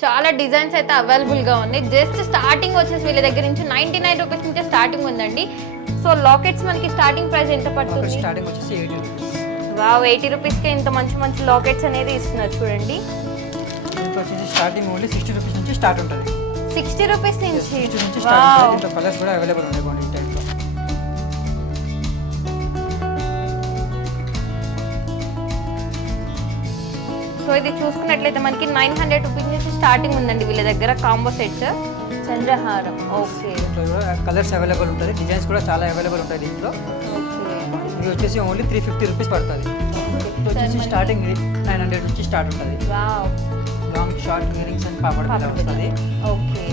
చాలా డిజైన్స్ అయితే అవైలబుల్గా ఉన్నాయి. జస్ట్ స్టార్టింగ్ వచ్చేసి వీళ్ళ దగ్గర నుంచి 99 రూపీస్ నుంచి స్టార్టింగ్ ఉందండి. సో లాకెట్స్ మనకి స్టార్టింగ్ ప్రైస్ ఎంత పడుతుంది? స్టార్టింగ్ వచ్చేసి 80 రూపీస్. వావ్, 80 రూపీస్కే ఇంత మంచి మంచి లాకెట్స్ అనేది ఇస్తున్నారు చూడండి. దీంట్లో వచ్చేసి స్టార్టింగ్ ఓన్లీ 60 రూపీస్ నుంచి స్టార్ట్ ఉంటుంది. 60 రూపీస్ నుంచి 60 నుంచి స్టార్ట్ ఉంటుంది. దీంట్లో కలర్స్ కూడా అవైలబుల్ ఉన్నాయి కొన్ని టైప్లో. సో ఇది చూసుకున్నట్లయితే మనకి 900 రూపీస్ నుంచి స్టార్టింగ్ ఉందండి వీళ్ళ దగ్గర కాంబో సెట్ చంద్రహారం. ఓకే, దీంట్లో కూడా కలర్స్ అవైలబుల్ ఉంటుంది, డిజైన్స్ కూడా చాలా అవైలబుల్ ఉంటాయి దీంట్లో. ఇది వచ్చేసి ఓన్లీ 350 రూపీస్ పడుతుంది. ఇది వచ్చేసి స్టార్టింగ్ 900 నుంచి స్టార్ట్ ఉంటుంది. Wow, long short earrings and papad ఇలా వస్తుంది. ఓకే,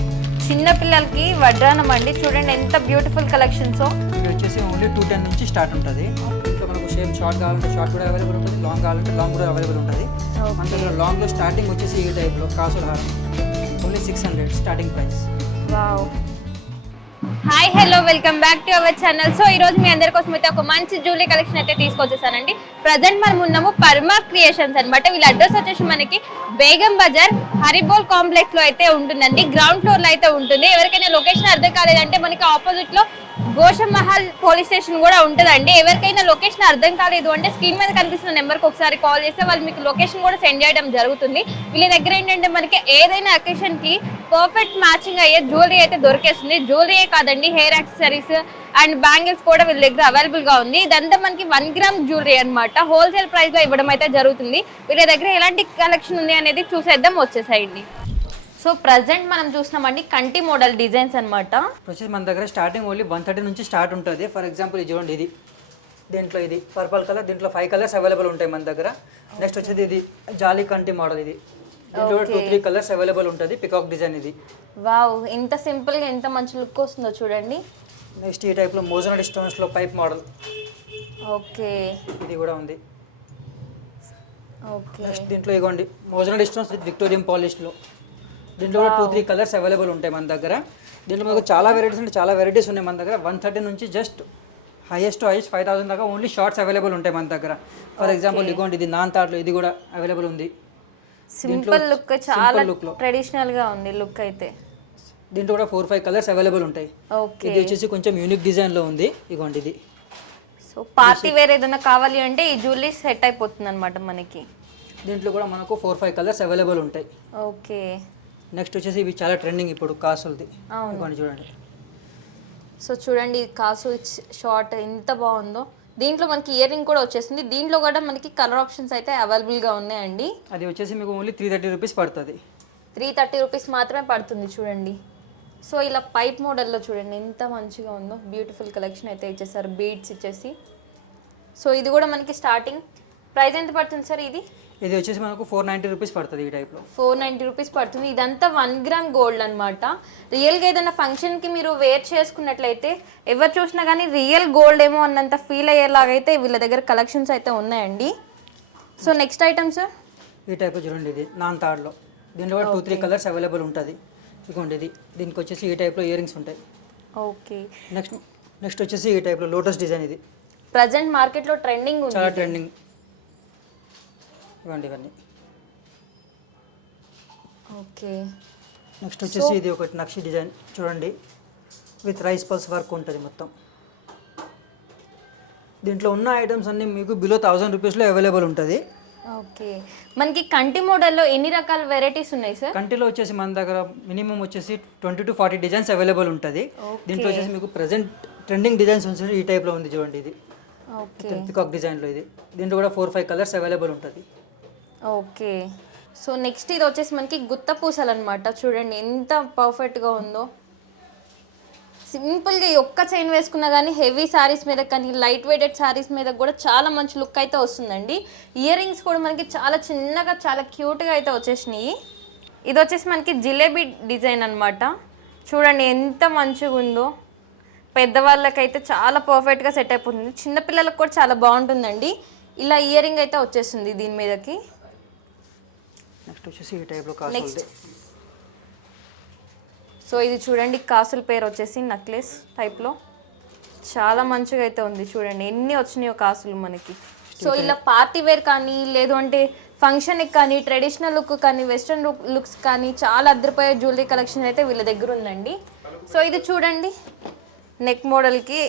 చిన్న పిల్లలకి వడ్రానం అండి. చూడండి ఎంత బ్యూటిఫుల్ కలెక్షన్స్. ఇది వచ్చేసి ఓన్లీ 210 నుంచి స్టార్ట్ ఉంటుంది. ఇంకా మనకు షేప్ షార్ట్ కావాలంటే షార్ట్ కూడా అవైలబుల్ ఉంటుంది, లాంగ్ కావాలంటే లాంగ్ కూడా అవైలబుల్ ఉంటుంది. మన దగ్గర లాంగ్లో స్టార్టింగ్ వచ్చేసి ఈ టైప్లో కాసుల హారం only 600 starting price. Wow, hi hello, welcome back to our channel. So ఈ రోజు మీ అందరి కోసం అయితే ఒక మంచి జ్యువెలరీ కలెక్షన్ అయితే తీసుకొచ్చేసానండి. ప్రజెంట్ మనం ఉన్నాము పర్మా క్రియేషన్స్ అన్నమాట. వీళ్ళ అడ్రస్ వచ్చేసి మనకి బేగం బజార్ హరిబోల్ కాంప్లెక్స్ లో అయితే ఉంటుందండి. గ్రౌండ్ ఫ్లోర్ లో అయితే ఉంటుంది. ఎవరికైనా లొకేషన్ అర్థం కాలేదంటే మనకి ఆపోజిట్ లో గోషం మహల్ పోలీస్ స్టేషన్ కూడా ఉంటుందండి. ఎవరికైనా లొకేషన్ అర్థం కాలేదు అంటే స్క్రీన్ మీద కనిపిస్తున్న నెంబర్కి ఒకసారి కాల్ చేస్తే వాళ్ళు మీకు లొకేషన్ కూడా సెండ్ చేయడం జరుగుతుంది. వీళ్ళ దగ్గర ఏంటంటే మనకి ఏదైనా అకేషన్ కి పర్ఫెక్ట్ మ్యాచింగ్ అయ్యే జ్యువెలరీ అయితే దొరికేస్తుంది. జ్యువెలరీ కాదండి, హెయిర్ యాక్సెసరీస్ అండ్ బ్యాంగిల్స్ కూడా వీళ్ళ దగ్గర అవైలబుల్ గా ఉంది. ఇదంతా మనకి 1 గ్రామ్ జ్యువెలరీ అనమాట. హోల్సేల్ ప్రైస్ లో ఇవ్వడం అయితే జరుగుతుంది. వీళ్ళ దగ్గర ఎలాంటి కలెక్షన్ ఉంది అనేది చూసేద్దాం, వచ్చేసేయండి. సో ప్రజెంట్ మనం చూస్తున్నామండి కంటి మోడల్ డిజైన్స్ అనమాట. వచ్చేసి మన దగ్గర స్టార్టింగ్ ఓన్లీ 130 నుంచి స్టార్ట్ ఉంటుంది. ఫర్ ఎగ్జాంపుల్ ఇది చూడండి, ఇది దీంట్లో ఇది పర్పుల్ కలర్, దీంట్లో 5 కలర్స్ అవైలబుల్ ఉంటాయి మన దగ్గర. నెక్స్ట్ వచ్చేది ఇది జాలీ కంటి మోడల్, ఇది దీంట్లో 2-3 కలర్స్ అవైలబుల్ ఉంటుంది. పికాక్ డిజైన్ ఇది. వావ్, ఎంత సింపుల్ గా ఎంత మంచి లుక్ వస్తుందో చూడండి. నెక్స్ట్ ఈ టైప్లో మోజనడ్ స్టోన్స్లో పైప్ మోడల్, ఓకే ఇది కూడా ఉంది. ఓకే, నెక్స్ట్ దీంట్లో ఇగోండి మోజనడ్ స్టోన్స్ విత్ విక్టోరియన్ పాలిష్లో. దీంట్లో కూడా 2-3 కలర్స్ అవైలబుల్ ఉంటాయి మన దగ్గర. దీంట్లో మనకు చాలా వెరైటీస్ అంటే చాలా వెరైటీస్ ఉన్నాయి మన దగ్గర. 130 నుంచి జస్ట్ హైయెస్ట్ 5,000 దాకా ఓన్లీ షార్ట్స్ అవైలబుల్ ఉంటాయి మన దగ్గర. ఫర్ ఎగ్జాంపుల్ ఇగోండి ఇది నాన్ తాట్లో, ఇది కూడా అవైలబుల్ ఉంది. సింపుల్ లుక్, చాలా ట్రెడిషనల్ గా ఉంది లుక్ అయితే. దీంట్లో కూడా 4-5 కలర్స్ అవైలబుల్ ఉంటాయి. ఓకే, ఇది వచ్చేసి కొంచెం యూనిక్ డిజైన్లో ఉంది. ఇగోండి ఇది. సో పార్టీ వేర్ ఏదైనా కావాలి అంటే ఈ జ్యువెలరీ సెట్ అయిపోతుంది అనమాట మనకి. దీంట్లో కూడా మనకు 4-5 కలర్స్ అవైలబుల్ ఉంటాయి. ఓకే, నెక్స్ట్ వచ్చేసి ఇవి చాలా ట్రెండింగ్ ఇప్పుడు కాసులది. ఇవ్వండి చూడండి. సో చూడండి కాసు షార్ట్ ఎంత బాగుందో. దీంట్లో మనకి ఇయర్ రింగ్ కూడా వచ్చేసింది. దీంట్లో కూడా మనకి కలర్ ఆప్షన్స్ అయితే అవైలబుల్గా ఉన్నాయండి. అది వచ్చేసి మీకు ఓన్లీ 330 రూపీస్ పడుతుంది. 330 రూపీస్ మాత్రమే పడుతుంది చూడండి. సో ఇలా పైప్ మోడల్లో చూడండి ఎంత మంచిగా ఉందో. బ్యూటిఫుల్ కలెక్షన్ అయితే ఇచ్చేసారు, బీడ్స్ ఇచ్చేసి. సో ఇది కూడా మనకి స్టార్టింగ్ ప్రైస్ ఎంత పడుతుంది సార్? ఇది వచ్చేసి మనకు 490 రూపీస్ పడుతుంది. ఈ టైప్లో 490 రూపీస్ పడుతుంది. ఇదంతా 1 గ్రామ్ గోల్డ్ అనమాట. రియల్గా ఏదైనా ఫంక్షన్కి మీరు వేర్ చేసుకున్నట్లయితే ఎవరు చూసినా కానీ రియల్ గోల్డ్ ఏమో అన్నంత ఫీల్ అయ్యేలాగైతే వీళ్ళ దగ్గర కలెక్షన్స్ అయితే ఉన్నాయండి. సో నెక్స్ట్ ఐటమ్ సార్, ఈ టైప్లో చూడండి, ఇది నాన్ తాడ్లో. దీంట్లో కూడా 2-3 కలర్స్ అవైలబుల్ ఉంటుంది. ఇదిగోండి ఇది. దీనికి వచ్చేసి ఈ టైప్లో ఇయర్ రింగ్స్ ఉంటాయి. ఓకే, నెక్స్ట్ వచ్చేసి ఈ టైప్లో లోటస్ డిజైన్. ఇది ప్రజెంట్ మార్కెట్లో ట్రెండింగ్ ఉంది, చాలా ట్రెండింగ్. ఇవ్వండి ఇవన్నీ. ఓకే, నెక్స్ట్ వచ్చేసి ఇది ఒకటి నక్షి డిజైన్ చూడండి, విత్ రైస్ పల్స్ వర్క్ ఉంటుంది మొత్తం. దీంట్లో ఉన్న ఐటమ్స్ అన్నీ మీకు బిలో 1000 రూపీస్లో అవైలబుల్ ఉంటుంది. ఓకే, మనకి కంటి మోడల్లో ఎన్ని రకాల వెరైటీస్ ఉన్నాయి సార్? కంటిలో వచ్చేసి మన దగ్గర మినిమం వచ్చేసి 20-40 డిజైన్స్ అవైలబుల్ ఉంటుంది. దీంట్లో వచ్చేసి మీకు ప్రజెంట్ ట్రెండింగ్ డిజైన్స్ వచ్చేసి ఈ టైప్లో ఉంది చూడండి. ఇది ఓకే, పికాక్ డిజైన్లో. ఇది దీంట్లో కూడా 4-5 కలర్స్ అవైలబుల్ ఉంటుంది. ఓకే, సో నెక్స్ట్ ఇది వచ్చేసి మనకి గుత్త పూసలు అనమాట. చూడండి ఎంత పర్ఫెక్ట్గా ఉందో. సింపుల్గా ఈ ఒక్క చైన్ వేసుకున్నా కానీ హెవీ శారీస్ మీద కానీ లైట్ వెయిటెడ్ శారీస్ మీద కూడా చాలా మంచి లుక్ అయితే వస్తుందండి. ఇయర్ రింగ్స్ కూడా మనకి చాలా చిన్నగా చాలా క్యూట్గా అయితే వచ్చేసినాయి. ఇది వచ్చేసి మనకి జిలేబీ డిజైన్ అనమాట. చూడండి ఎంత మంచిగా ఉందో. పెద్దవాళ్ళకైతే చాలా పర్ఫెక్ట్గా సెట్ అయిపోతుంది. చిన్నపిల్లలకు కూడా చాలా బాగుంటుందండి. ఇలా ఇయర్ రింగ్ అయితే వచ్చేస్తుంది దీని మీదకి. నెక్స్ట్ వచ్చేసి ఈ టైప్లో కాసులు. సో ఇది చూడండి కాసుల పేరు వచ్చేసి నెక్లెస్ టైప్లో చాలా మంచిగా అయితే ఉంది. చూడండి ఎన్ని వచ్చినాయో కాసులు మనకి. సో ఇలా పార్టీ వేర్ కానీ లేదు అంటే ఫంక్షన్కి కానీ ట్రెడిషనల్ లుక్ కానీ వెస్ట్రన్ లుక్స్ కానీ చాలా అద్దరిపోయే జ్యువెలరీ కలెక్షన్ అయితే వీళ్ళ దగ్గర ఉందండి. సో ఇది చూడండి, నెక్ మోడల్కి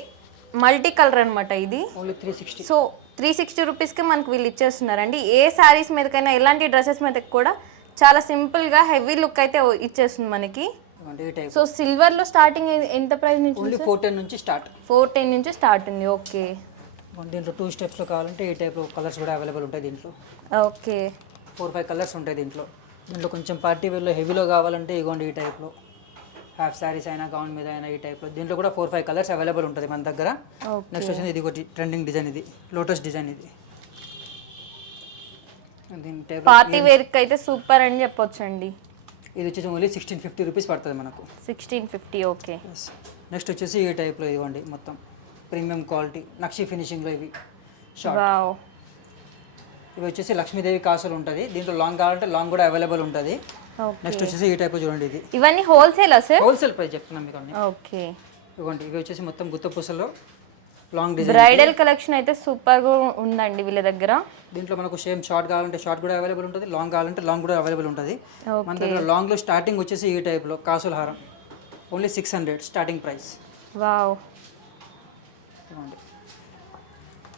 మల్టీ కలర్ అనమాట ఇది. ఓన్లీ 360. సో 360 రూపీస్కి మనకు వీళ్ళు ఇచ్చేస్తున్నారండి. ఏ శారీస్ మీదకైనా ఎలాంటి డ్రెస్సెస్ మీదకి కూడా చాలా సింపుల్గా హెవీ లుక్ అయితే ఇచ్చేస్తుంది మనకి. సో సిల్వర్లో స్టార్టింగ్ ఎంత ప్రైస్ నుంచి? ఓన్లీ 410 నుంచి స్టార్ట్. 410 నుంచి స్టార్ట్ ఉంది. ఓకే. దీంట్లో 2 స్టెప్స్లో కావాలంటే ఈ టైప్లో కలర్స్ కూడా అవైలబుల్ ఉంటాయి దీంట్లో. ఓకే. 4-5 కలర్స్ ఉంటాయి దీంట్లో. దీంట్లో కొంచెం పార్టీ వేర్లో హెవీలో కావాలంటే ఇగోండి ఈ టైప్లో హాఫ్ శారీస్ అయినా గౌన్ మీద అయినా ఈ టైప్లో. దీంట్లో కూడా 4-5 కలర్స్ అవైలబుల్ ఉంటుంది మన దగ్గర. నెక్స్ట్ వచ్చింది ఇది ఒకటి ట్రెండింగ్ డిజైన్, ఇది లోటస్ డిజైన్. ఇది పార్టీ వేర్కి అయితే సూపర్ అని చెప్పొచ్చండి. ఇది వచ్చేసి ఓన్లీ 1650 రూపీస్ పడుతుంది మనకు. 1650. ఓకే. నెక్స్ట్ వచ్చేసి ఈ టైప్లో ఇవ్వండి మొత్తం ప్రీమియం క్వాలిటీ నక్షి ఫినిషింగ్లో ఇవి షార్ట్. వావ్. ఇవి వచ్చేసి లక్ష్మీదేవి కాసులు ఉంటుంది. దీంట్లో లాంగ్ కావాలంటే లాంగ్ కూడా అవైలబుల్ ఉంటుంది. నెక్స్ట్ వచ్చేసి ఈ టైప్ చూడండి, ఇది ఇవన్నీ హోల్సేలా సార్? హోల్సేల్ ప్రైస్ చెప్తున్నాం మీకు అన్ని. ఓకే. ఇవ్వండి ఇవి వచ్చేసి మొత్తం గుత్త పూసలో లాంగ్ డిజైన్. బ్రైడల్ కలెక్షన్ అయితే సూపర్ గా ఉందండి వీళ్ళ దగ్గర. దీంట్లో మనకు సేమ్ షార్ట్ కావాలంటే షార్ట్ కూడా అవైలబుల్ ఉంటుంది, లాంగ్ కావాలంటే లాంగ్ కూడా అవైలబుల్ ఉంటుంది. మన దగ్గర లాంగ్ లో స్టార్టింగ్ వచ్చేసి ఈ టైప్ లో కాసుల హారం only 600 starting price. Wow.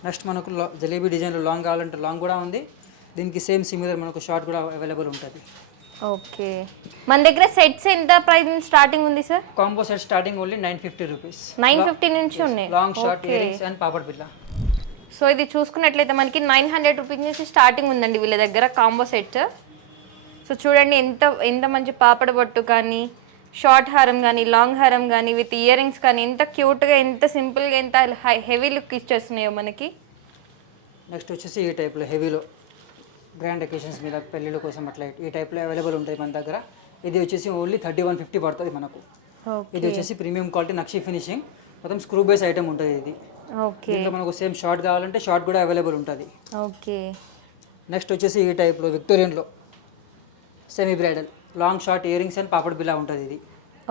Next మనకు జలేబీ డిజైన్లో లాంగ్ కావాలంటే లాంగ్ కూడా ఉంది. దీనికి సేమ్ సిమిలర్ మనకు షార్ట్ కూడా అవైలబుల్ ఉంటుంది. ఓకే. మన దగ్గర సెట్స్ ఎంత ప్రైస్ నుంచి స్టార్టింగ్ ఉంది sir? Combo set starting only 950 rupees. 950 నుంచి ఉన్నాయి. Long short earrings and papad బిల్ల. సో ఇది చూసుకున్నట్లయితే మనకి 900 రూపీస్ నుంచి స్టార్టింగ్ ఉందండి వీళ్ళ దగ్గర కాంబో సెట్. సో చూడండి ఎంత మంచి పాపడ బొట్టు కానీ షార్ట్ హారం కానీ లాంగ్ హారం కానీ విత్ ఇయర్ రింగ్స్ కానీ ఎంత క్యూట్గా ఎంత సింపుల్గా ఎంత హెవీ లుక్ ఇచ్చేస్తున్నాయో మనకి. నెక్స్ట్ వచ్చేసి ఈ టైప్లో హెవీలో గ్రాండ్ అకేషన్స్ మీద పెళ్ళిళ్ళ కోసం అట్లా ఈ టైప్లో అవైలబుల్ ఉంటుంది మన దగ్గర. ఇది వచ్చేసి ఓన్లీ 3150 పడుతుంది మనకు. ఇది వచ్చేసి ప్రీమియం క్వాలిటీ నక్షి ఫినిషింగ్ మొత్తం స్క్రూ బేస్ ఐటమ్ ఉంటుంది ఇది. ఓకే. దీంట్లో మనకు సేమ్ షార్ట్ కావాలంటే షార్ట్ కూడా అవైలబుల్ ఉంటుంది. ఓకే. నెక్స్ట్ వచ్చేసి ఈ టైప్లో విక్టోరియన్లో semi bridal long short earrings and పాపడ్ బిల్లా ఉంటుంది ఇది.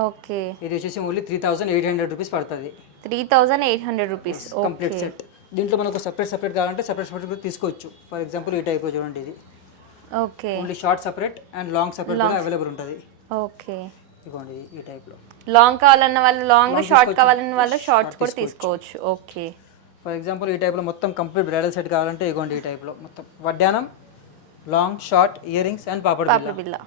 ఓకే. ఇది వచ్చేసి ఓన్లీ 3800 రూపీస్ పడుతుంది. 3800 రూపీస్ కంప్లీట్ సెట్. దీంట్లో మనకు సపరేట్ కావాలంటే సపరేట్ కూడా తీసుకోవచ్చు. ఫర్ ఎగ్జాంపుల్ ఈ టైప్ చూడండి, ఇది okay only short separate and long separate కూడా అవైలబుల్ ఉంటుంది. ఓకే. ఇదిగోండి ఈ టైప్లో లాంగ్ కావాలన్న వాళ్ళు లాంగ్, షార్ట్ కావాలన్న వాళ్ళు షార్ట్స్ కూడా తీసుకోవచ్చు. ఓకే. ఫర్ ఎగ్జాంపుల్ ఈ టైప్లో మొత్తం కంప్లీట్ బ్రైడల్ సెట్ కావాలంటే ఇదిగోండి ఈ టైప్లో మొత్తం వడ్డానం long short earrings and papad బిల్ల.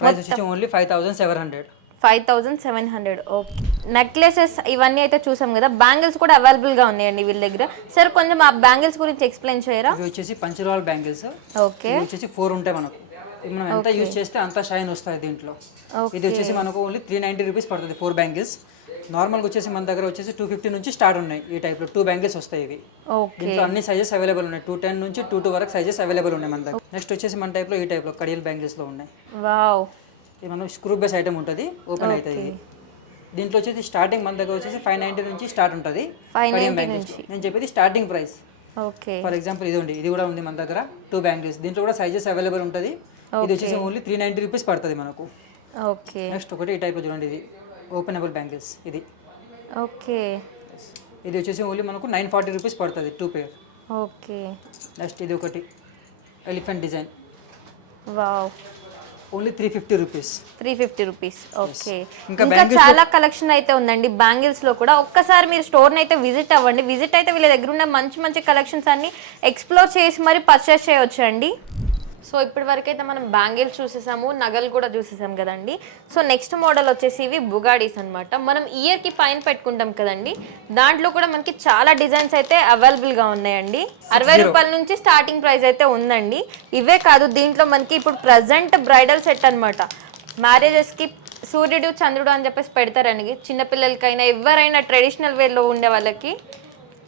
ప్రైస్ వచ్చేసి ఓన్లీ 5700. 5700. ఓకే. నెక్లెసెస్ ఇవన్నీ అయితే చూసాం కదా, బ్యాంగిల్స్ కూడా అవైలబుల్గా ఉన్నాయండి వీళ్ళ దగ్గర. సార్ కొంచెం ఆ బ్యాంగిల్స్ గురించి ఎక్స్ప్లెయిన్ చేయరా? ఇవి వచ్చేసి పంచరాల్ బ్యాంగిల్స్. ఓకే. ఇవి వచ్చేసి 4 ఉంటాయి మనకు. ఇవి మనం ఎంత యూజ్ చేస్తే అంత షైన్ వస్తుంది దీంట్లో. ఇది వచ్చేసి మనకు ఓన్లీ 390 రూపీస్ పడుతుంది 4 బ్యాంగిల్స్. నార్మల్గా వచ్చేసి మన దగ్గర వచ్చేసి 250 నుంచి స్టార్ట్ ఉన్నాయి. ఈ టైప్లో 2 బ్యాంగిల్స్ వస్తాయి ఇవి. దీంట్లో అన్ని సైజెస్ అవైలబుల్ ఉన్నాయి. 210 నుంచి 22 వరకు సైజెస్ అవైలబుల్ ఉన్నాయి మన దగ్గర. నెక్స్ట్ వచ్చేసి మన టైప్లో ఈ టైప్లో కడియల్ బ్యాంగిల్స్లో ఉన్నాయి. వావ్. ఇది మనం స్క్రూ బేస్ ఐటమ్ ఉంటుంది, ఓపెన్ అవుతుంది. దీంట్లో వచ్చేసి స్టార్టింగ్ మన దగ్గర వచ్చేసి 590 నుంచి స్టార్ట్ ఉంటుంది. 590 నుంచి నేను చెప్పేది starting price. Okay. For example ఇది ఉంది, ఇది కూడా ఉంది మన దగ్గర 2 బ్యాంగిల్స్. దీంట్లో కూడా సైజెస్ అవైలబుల్ ఉంటుంది. ఇది వచ్చేసి ఓన్లీ 390 రూపీస్ పడుతుంది మనకు. ఓకే. నెక్స్ట్ ఒకటి ఈ టైప్ చూడండి, ఇది ఓపెనబుల్ బ్యాంగిల్స్. ఇది ఓకే. ఇది వచ్చేసి ఓన్లీ మనకు 940 రూపీస్ పడుతుంది 2 పేర్. ఓకే. నెక్స్ట్ ఇది ఒకటి elephant design. Wow. Only 350 rupees. 350 rupees. Okay. ఇంకా ఇంకా చాలా కలెక్షన్ అయితే ఉందండి బ్యాంగిల్స్ లో కూడా. ఒక్కసారి మీరు స్టోర్ని అయితే విజిట్ అవ్వండి. విజిట్ అయితే వీళ్ళ దగ్గర ఉన్న మంచి మంచి కలెక్షన్స్ అన్ని ఎక్స్ప్లోర్ చేసి మరి పర్చేస్ చేయొచ్చు అండి. సో ఇప్పటి వరకు అయితే మనం బ్యాంగిల్స్ చూసేసాము, నగలు కూడా చూసేసాం కదండి. సో నెక్స్ట్ మోడల్ వచ్చేసి ఇవి బుగాడీస్ అనమాట. మనం ఇయర్కి పైన పెట్టుకుంటాం కదండి, దాంట్లో కూడా మనకి చాలా డిజైన్స్ అయితే అవైలబుల్గా ఉన్నాయండి. 60 రూపాయల నుంచి స్టార్టింగ్ ప్రైస్ అయితే ఉందండి. ఇవే కాదు, దీంట్లో మనకి ఇప్పుడు ప్రజెంట్ బ్రైడల్ సెట్ అనమాట. మ్యారేజెస్కి సూర్యుడు చంద్రుడు అని చెప్పేసి పెడతారండి. చిన్నపిల్లలకైనా ఎవరైనా ట్రెడిషనల్ వేలో ఉండే వాళ్ళకి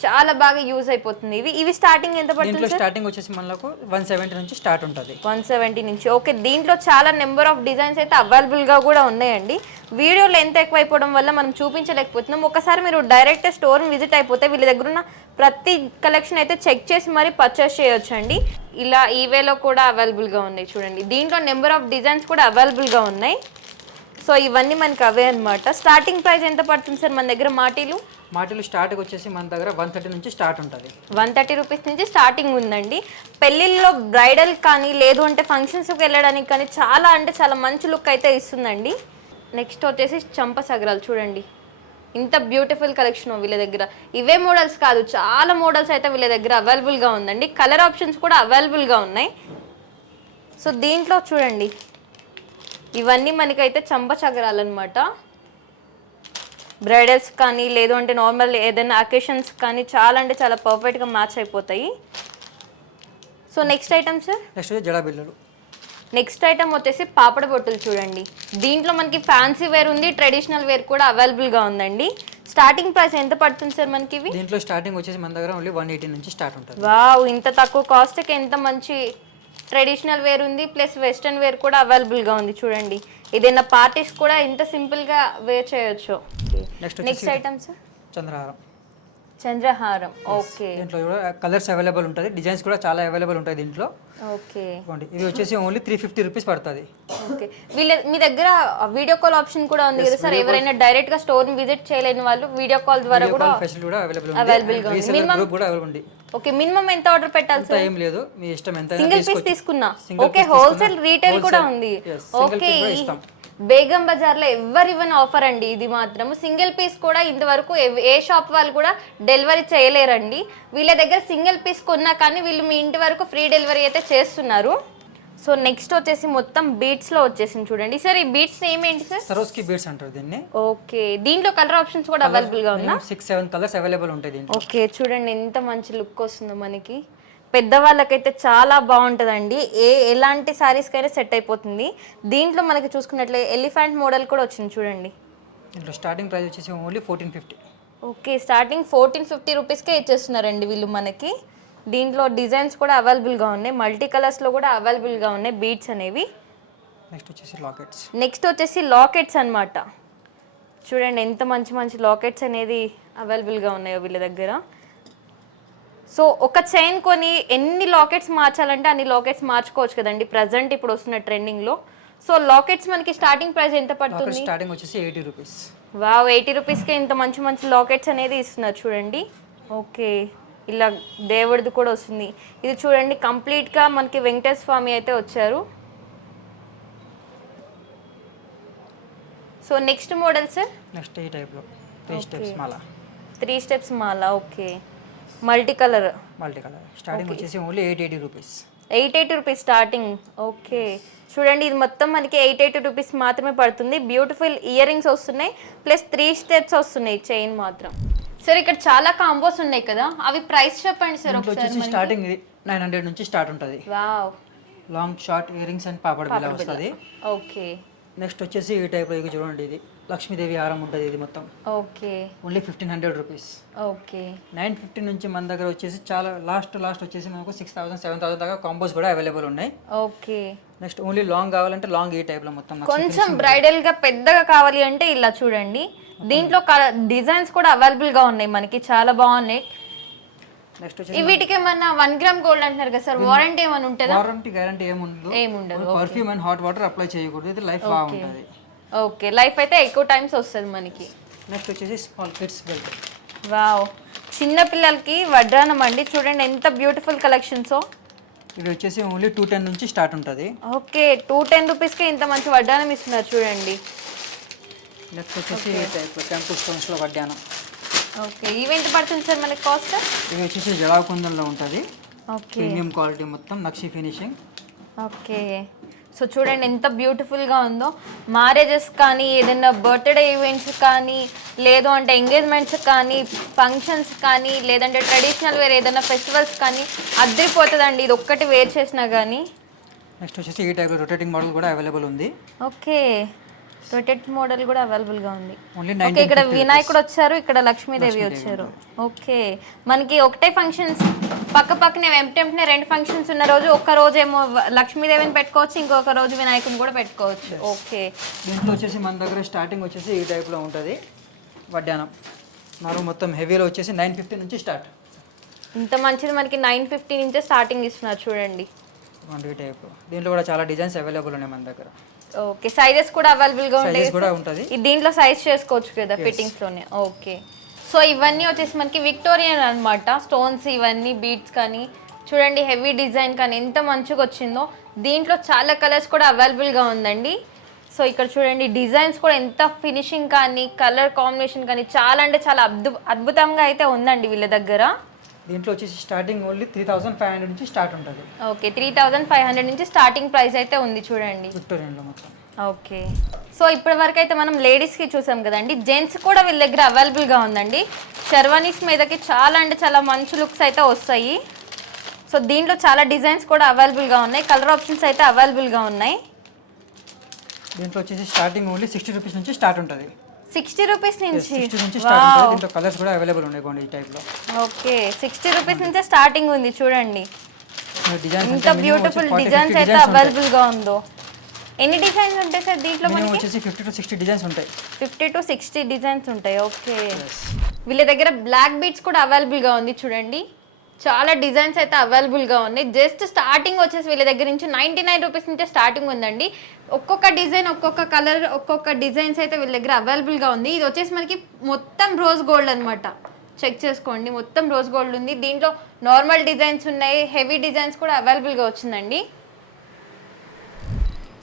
చాలా బాగా యూజ్ అయిపోతుంది. ఇవి స్టార్టింగ్ ఎంత పడుతుంది? స్టార్టింగ్ వచ్చేసి మనకు 170 నుంచి స్టార్ట్ ఉంటుంది. 170 నుంచి. ఓకే. దీంట్లో చాలా నెంబర్ ఆఫ్ డిజైన్స్ అయితే అవైలబుల్గా కూడా ఉన్నాయండి. వీడియోలో ఎంత ఎక్కువ అయిపోవడం వల్ల మనం చూపించలేకపోతున్నాం. ఒకసారి మీరు డైరెక్ట్ స్టోర్ని విజిట్ అయిపోతే వీళ్ళ దగ్గర ఉన్న ప్రతి కలెక్షన్ అయితే చెక్ చేసి మరి పర్చేస్ చేయొచ్చండి. ఇలా ఈవేలో కూడా అవైలబుల్గా ఉన్నాయి చూడండి. దీంట్లో నెంబర్ ఆఫ్ డిజైన్స్ కూడా అవైలబుల్గా ఉన్నాయి. సో ఇవన్నీ మనకి అవే అనమాట. స్టార్టింగ్ ప్రైస్ ఎంత పడుతుంది సార్ మన దగ్గర? మాటిలో స్టార్ట్కి వచ్చేసి మన దగ్గర 130 నుంచి స్టార్ట్ ఉంటుంది. 130 రూపీస్ నుంచి స్టార్టింగ్ ఉందండి. పెళ్ళిళ్ళలో బ్రైడల్ కానీ లేదు అంటే ఫంక్షన్స్కి వెళ్ళడానికి కానీ చాలా అంటే చాలా మంచి లుక్ అయితే ఇస్తుందండి. నెక్స్ట్ వచ్చేసి చంప సగరాలు చూడండి, ఇంత బ్యూటిఫుల్ కలెక్షన్ వీళ్ళ దగ్గర. ఇవే మోడల్స్ కాదు, చాలా మోడల్స్ అయితే వీళ్ళ దగ్గర అవైలబుల్గా ఉందండి. కలర్ ఆప్షన్స్ కూడా అవైలబుల్గా ఉన్నాయి. సో దీంట్లో చూడండి, ఇవన్నీ మనకైతే చంప సగరాలు అనమాట. బ్రైడల్స్ కానీ లేదు అంటే నార్మల్ ఏదైనా అకేషన్స్ కానీ చాలా అంటే చాలా పర్ఫెక్ట్గా మ్యాచ్ అయిపోతాయి. So next item sir, next జడా బిళ్ళలు. నెక్స్ట్ ఐటమ్ వచ్చేసి పాపడ బొట్టులు చూడండి. దీంట్లో మనకి ఫ్యాన్సీ వేర్ ఉంది, ట్రెడిషనల్ వేర్ కూడా అవైలబుల్గా ఉందండి. స్టార్టింగ్ ప్రైస్ ఎంత పడుతుంది సార్ మనకి ఇవి? దీంట్లో స్టార్టింగ్ వచ్చేసి మన దగ్గర ఓన్లీ 180 నుంచి స్టార్ట్ ఉంటుంది. వావ్, ఇంత తక్కువ కాస్ట్కి ఎంత మంచి ట్రెడిషనల్ వేర్ ఉంది, ప్లస్ వెస్ట్రన్ వేర్ కూడా అవైలబుల్గా ఉంది చూడండి. ఏదైనా పార్టీస్ కూడా ఇంత సింపుల్గా వేర్ చేయొచ్చు. నెక్స్ట్ ఐటమ్ సార్, చంద్రహారం. చంద్రహారం. ఓకే, దీంట్లో కూడా కలర్స్ అవైలబుల్ ఉంటుంది, డిజైన్స్ కూడా చాలా అవైలబుల్ ఉంటాయి దీంట్లో. ఓకే, ఇది వచ్చేసి ఓన్లీ 350 రూపీస్ పడుతుంది. ఓకే. మీ దగ్గర వీడియో కాల్ ఆప్షన్ కూడా ఉంది కదా సార్? ఎవరైనా డైరెక్ట్ గా స్టోర్ విజిట్ చేయలేని వాళ్ళు వీడియో కాల్ ద్వారా కూడా ఫెసిలిటీ కూడా అవైలబుల్ గా ఉంది. మినిమం గ్రూప్ కూడా అవైలబుల్ ఉంది. ఓకే, మినిమం ఎంత ఆర్డర్ పెట్టాలి సార్? ఏం లేదు, మీ ఇష్టం. ఎంత సింగిల్ పీస్ తీసుకున్నా ఓకే, హోల్సేల్ రీటైల్ కూడా ఉంది. ఓకే, బేగం బజార్ లో ఎవరు ఇవ్వని ఆఫర్ అండి ఇది మాత్రం. సింగిల్ పీస్ కూడా ఇంతవరకు ఏ షాప్ వాళ్ళు కూడా డెలివరీ చేయలేరండి. వీళ్ళ దగ్గర సింగిల్ పీస్ కొన్నా కానీ వీళ్ళు మీ ఇంటి వరకు ఫ్రీ డెలివరీ అయితే చేస్తున్నారు. సో నెక్స్ట్ వచ్చేసి మొత్తం బీట్స్ లో వచ్చేసింది చూడండి సార్. ఈ బీట్స్ నేమ్ ఏంటి సార్? సరోస్కి బీట్స్ అంటారు దీన్ని. ఓకే, దీంట్లో కలర్ ఆప్షన్స్ కూడా అవైలబుల్ గా ఉన్నా? 6-7 కలర్స్ అవైలబుల్ ఉంటాయి దీంట్లో. ఓకే, చూడండి ఎంత మంచి లుక్ వస్తుందో మనకి. పెద్దవాళ్ళకైతే చాలా బాగుంటుందండి, ఎలాంటి శారీస్కైనా సెట్ అయిపోతుంది. దీంట్లో మనకి చూసుకున్నట్లయితే ఎలిఫెంట్ మోడల్ కూడా వచ్చింది చూడండి. దీంట్లో స్టార్టింగ్ ప్రైస్ వచ్చేసి ఓన్లీ 1450. ఓకే, స్టార్టింగ్ 1450 రూపీస్కే ఇచ్చేస్తున్నారండి వీళ్ళు మనకి. దీంట్లో డిజైన్స్ కూడా అవైలబుల్గా ఉన్నాయి, మల్టీ కలర్స్లో కూడా అవైలబుల్గా ఉన్నాయి బీడ్స్ అనేవి. నెక్స్ట్ వచ్చేసి లాకెట్స్. నెక్స్ట్ వచ్చేసి లాకెట్స్ అనమాట. చూడండి ఎంత మంచి మంచి లాకెట్స్ అనేది అవైలబుల్గా ఉన్నాయో వీళ్ళ దగ్గర. సో ఒక చైన్ కొని ఎన్ని లాకెట్స్ మార్చాలంటే అన్ని లాకెట్స్ మార్చుకోవచ్చు కదండి ప్రజెంట్ ఇప్పుడు వస్తున్న ట్రెండింగ్లో. సో లాకెట్స్ మనకి స్టార్టింగ్ ప్రైస్ ఎంత పడుతుంది? స్టార్టింగ్ వచ్చేసి 80 రూపీస్. వావ్, 80 రూపీస్కే ఇంత మంచి మంచి లాకెట్స్ అనేది ఇస్తున్నారు చూడండి. ఓకే, ఇలా దేవుడిది కూడా వస్తుంది. ఇది చూడండి కంప్లీట్గా మనకి వెంకటేశ్వర స్వామి అయితే వచ్చారు. So next model sir? Next ఈ టైప్లో 3 స్టెప్స్ మాల. 3 స్టెప్స్ మాల. Okay, multi colour. స్టార్టింగ్ వచ్చేసి only 880 rupees. 880 rupees starting. Okay, చూడండి ఇది మొత్తం మనకి 880 రూపీస్ మాత్రమే పడుతుంది. బ్యూటిఫుల్ ఇయర్ రింగ్స్ వస్తున్నాయి, ప్లస్ 3 స్టెప్స్ వస్తున్నాయి చైన్ మాత్రం. సార్ ఇక్కడ చాలా కాంబోస్ ఉన్నాయి కదా, అవి ప్రైస్ చెప్పండి సార్ ఒకసారి. స్టార్టింగ్ 900 నుంచి స్టార్ట్ ఉంటుంది. Wow, long short earrings and papad బిల్ల వస్తుంది. ఓకే. నెక్స్ట్ వచ్చేసి ఈ టైప్లో ఇది చూడండి, ఇది లక్ష్మీదేవి హారం ఉంటుంది ఇది మొత్తం. Okay, only 1500 rupees. ఓకే. 950 నుంచి మన దగ్గర వచ్చేసి చాలా లాస్ట్ వచ్చేసి మనకు 6000 7000 దాకా కాంబోస్ కూడా అవైలబుల్ ఉన్నాయి. ఓకే. నెక్స్ట్ ఓన్లీ లాంగ్ కావాలంటే లాంగ్ ఈ టైప్లో మొత్తం. కొంచెం బ్రైడల్ గా పెద్దగా కావాలి అంటే ఇలా చూడండి. దీంట్లో డిజైన్స్ కూడా అవైలబుల్ గా ఉన్నాయి మనకి, చాలా బాగున్నాయి. నెక్స్ట్ వచ్చేసి వీటికి ఏమన్నా 1 గ్రామ్ గోల్డ్ అంటున్నారు కదా సార్, వారంటీ ఏమైనా ఉంటుందా? వారంటీ గ్యారంటీ ఏముండదు. Perfume and hot water apply చేయకూడదు, ఇది లైఫ్ బాగుంటుంది. ఓకే, లైఫ్ అయితే ఎక్కువ టైమ్స్ వస్తుంది మనకి. నెక్స్ట్ వచ్చేసి స్మాల్ కిడ్స్ బెల్ట్. వావ్, చిన్న పిల్లలకి వడ్రానం అండి, చూడండి ఎంత బ్యూటిఫుల్ కలెక్షన్స్. ఇది వచ్చేసి ఓన్లీ 210 నుంచి స్టార్ట్ ఉంటుంది. ఓకే, 210 రూపీస్కి ఇంత మంచి వడ్డానం ఇస్తున్నారు చూడండి. నెక్స్ట్ వచ్చేసి టెంపుల్ స్టోన్స్లో వడ్డానం. ఓకే, ఈవెంట్ పడుతుంది సార్ మనకి కాస్ట్? ఇది వచ్చేసి జడాకుందంలో ఉంటుంది. ఓకే, ప్రీమియం క్వాలిటీ మొత్తం నక్షి ఫినిషింగ్. ఓకే, సో చూడండి ఎంత బ్యూటిఫుల్గా ఉందో. మ్యారేజెస్ కానీ ఏదైనా బర్త్డే ఈవెంట్స్ కానీ లేదు అంటే ఎంగేజ్మెంట్స్ కానీ ఫంక్షన్స్ కానీ లేదంటే ట్రెడిషనల్ వేర్ ఏదైనా ఫెస్టివల్స్ కానీ అద్దరిపోతుందండి ఇది ఒక్కటి వేర్ చేసినా కానీ. నెక్స్ట్ వచ్చేసి ఈ టైప్ రొటేటింగ్ మోడల్ కూడా అవైలబుల్ ఉంది. ఓకే, రొటేట్ మోడల్ కూడా అవైలబుల్గా ఉంది. ఓన్లీ ఓకే, ఇక్కడ వినాయకుడు వచ్చారు, ఇక్కడ లక్ష్మీదేవి వచ్చారు. ఓకే, మనకి ఒకటే ఫంక్షన్స్ పక్క పక్కనే వెంటనే 2 ఫంక్షన్స్ ఉన్న రోజు ఒక్క రోజు ఏమో లక్ష్మీదేవిని పెట్టుకోవచ్చు, ఇంకొక రోజు వినాయకుని కూడా పెట్టుకోవచ్చు. ఓకే, దీంట్లో వచ్చేసి మన దగ్గర స్టార్టింగ్ వచ్చేసి ఈ టైప్లో ఉంటుంది వడ్డానం. నాలుగు మొత్తం హెవీలో వచ్చేసి 950 నుంచి స్టార్ట్. ఇంత మంచిది మనకి 950 నుంచే స్టార్టింగ్ ఇస్తున్నారు చూడండి. ఈ టైప్ దీంట్లో కూడా చాలా డిజైన్స్ అవైలబుల్ ఉన్నాయి మన దగ్గర. ఓకే, సైజెస్ కూడా అవైలబుల్ గా సైజెస్ కూడా ఉంటుంది. దీంట్లో సైజ్ చేసుకోవచ్చు కదా ఫిట్టింగ్స్ లోనే. ఓకే, సో ఇవన్నీ వచ్చేసి మనకి విక్టోరియన్ అన్నమాట. స్టోన్స్ ఇవన్నీ బీడ్స్ కానీ చూడండి, హెవీ డిజైన్ కానీ ఎంత మంచిగా వచ్చిందో. దీంట్లో చాలా కలర్స్ కూడా అవైలబుల్గా ఉందండి. సో ఇక్కడ చూడండి డిజైన్స్ కూడా ఎంత ఫినిషింగ్ కానీ కలర్ కాంబినేషన్ కానీ చాలా అంటే చాలా అద్భుతంగా అయితే ఉందండి వీళ్ళ దగ్గర. దీంట్లో వచ్చేసి స్టార్టింగ్ ఓన్లీ 3500 నుంచి స్టార్ట్ ఉంటుంది. ఓకే, 3500 నుంచి స్టార్టింగ్ ప్రైస్ అయితే ఉంది చూడండి విక్టోరియన్లో మొత్తం. ఓకే, సో ఇప్పటి వరకు అయితే మనం లేడీస్కి చూసాం కదండి. జెంట్స్ కూడా వీళ్ళ దగ్గర అవైలబుల్గా ఉందండి. షెర్వానీస్ మీదకి చాలా అంటే చాలా మంచి లుక్స్ అయితే వస్తాయి. సో దీంట్లో చాలా డిజైన్స్ కూడా అవైలబుల్గా ఉన్నాయి, కలర్ ఆప్షన్స్ అయితే అవైలబుల్గా ఉన్నాయి. దీంట్లో వచ్చేసి స్టార్టింగ్ ఓన్లీ 60 రూపీస్ నుంచి స్టార్ట్ ఉంటుంది. 60 రూపీస్ నుంచి 60 నుంచి స్టార్ట్ ఉంటుంది. దీంట్లో కలర్స్ కూడా అవైలబుల్ ఉన్నాయి కొన్ని ఈ టైప్లో. ఓకే, 60 రూపీస్ నుంచే స్టార్టింగ్ ఉంది చూడండి. డిజైన్స్ ఎంత బ్యూటిఫుల్ డిజైన్స్ అయితే అవైలబుల్గా ఉందో. ఎన్ని డిజైన్స్ ఉంటాయి సార్ దీంట్లో మనకి? వచ్చేసి 50 to 60 డిజైన్స్ ఉంటాయి. 50 to 60 డిజైన్స్ ఉంటాయి. ఓకే, వీళ్ళ దగ్గర బ్లాక్ బీడ్స్ కూడా అవైలబుల్గా ఉంది చూడండి. చాలా డిజైన్స్ అయితే అవైలబుల్గా ఉన్నాయి. జస్ట్ స్టార్టింగ్ వచ్చేసి వీళ్ళ దగ్గర నుంచి 99 రూపీస్ నుంచే స్టార్టింగ్ ఉందండి. ఒక్కొక్క డిజైన్ ఒక్కొక్క కలర్ ఒక్కొక్క డిజైన్స్ అయితే వీళ్ళ దగ్గర అవైలబుల్గా ఉంది. ఇది వచ్చేసి మనకి మొత్తం రోజ్ గోల్డ్ అనమాట. చెక్ చేసుకోండి, మొత్తం రోజ్ గోల్డ్ ఉంది. దీంట్లో నార్మల్ డిజైన్స్ ఉన్నాయి, హెవీ డిజైన్స్ కూడా అవైలబుల్గా వచ్చిందండి.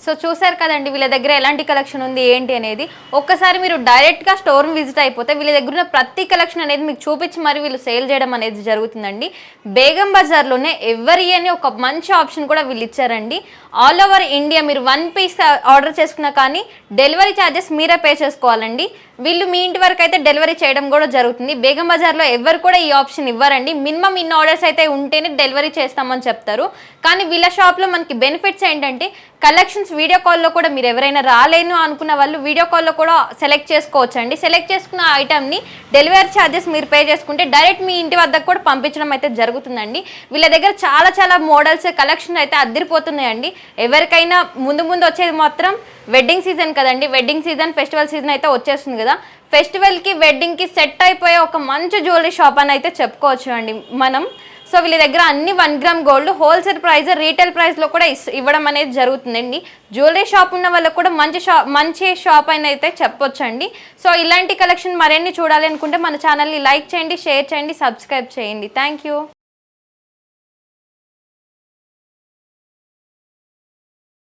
సో చూసారు కదండి వీళ్ళ దగ్గర ఎలాంటి కలెక్షన్ ఉంది ఏంటి అనేది. ఒక్కసారి మీరు డైరెక్ట్గా స్టోర్ని విజిట్ అయిపోతే వీళ్ళ దగ్గర ఉన్న ప్రతి కలెక్షన్ అనేది మీకు చూపించి మరి వీళ్ళు సేల్ చేయడం అనేది జరుగుతుందండి. బేగం బజార్లోనే ఎవరి అని ఒక మంచి ఆప్షన్ కూడా వీళ్ళు ఇచ్చారండి. ఆల్ ఓవర్ ఇండియా మీరు 1 పీస్ ఆర్డర్ చేసుకున్నా కానీ డెలివరీ ఛార్జెస్ మీరే పే చేసుకోవాలండి. వీళ్ళు మీ ఇంటి వరకు అయితే డెలివరీ చేయడం కూడా జరుగుతుంది. బేగం బజార్లో ఎవరు కూడా ఈ ఆప్షన్ ఇవ్వరండి. మినిమం ఇన్ని ఆర్డర్స్ అయితే ఉంటేనే డెలివరీ చేస్తామని చెప్తారు. కానీ వీళ్ళ షాప్లో మనకి బెనిఫిట్స్ ఏంటంటే కలెక్షన్స్ వీడియో కాల్లో కూడా మీరు ఎవరైనా రాలేను అనుకున్న వాళ్ళు వీడియో కాల్లో కూడా సెలెక్ట్ చేసుకోవచ్చు అండి. సెలెక్ట్ చేసుకున్న ఐటమ్ని డెలివరీ ఛార్జెస్ మీరు పే చేసుకుంటే డైరెక్ట్ మీ ఇంటి వద్దకు కూడా పంపించడం అయితే జరుగుతుందండి. వీళ్ళ దగ్గర చాలా చాలా మోడల్స్ కలెక్షన్ అయితే అద్దరిపోతున్నాయండి. ఎవరికైనా ముందు వచ్చేది మాత్రం వెడ్డింగ్ సీజన్ కదండి. వెడ్డింగ్ సీజన్ ఫెస్టివల్ సీజన్ అయితే వచ్చేస్తుంది కదా. ఫెస్టివల్కి వెడ్డింగ్కి సెట్ అయిపోయే ఒక మంచి జ్యువెలరీ షాప్ అని అయితే చెప్పుకోవచ్చు అండి మనం. సో వీళ్ళ దగ్గర అన్ని 1 gram gold wholesale price retail ప్రైస్లో కూడా ఇవ్వడం అనేది జరుగుతుందండి. జ్యువెలరీ షాప్ ఉన్న వాళ్ళకి కూడా మంచి షాప్ అని అయితే చెప్పొచ్చండి. సో ఇలాంటి కలెక్షన్ మరిన్ని చూడాలి అనుకుంటే మన ఛానల్ని లైక్ చేయండి, షేర్ చేయండి, సబ్స్క్రైబ్ చేయండి. Thank you.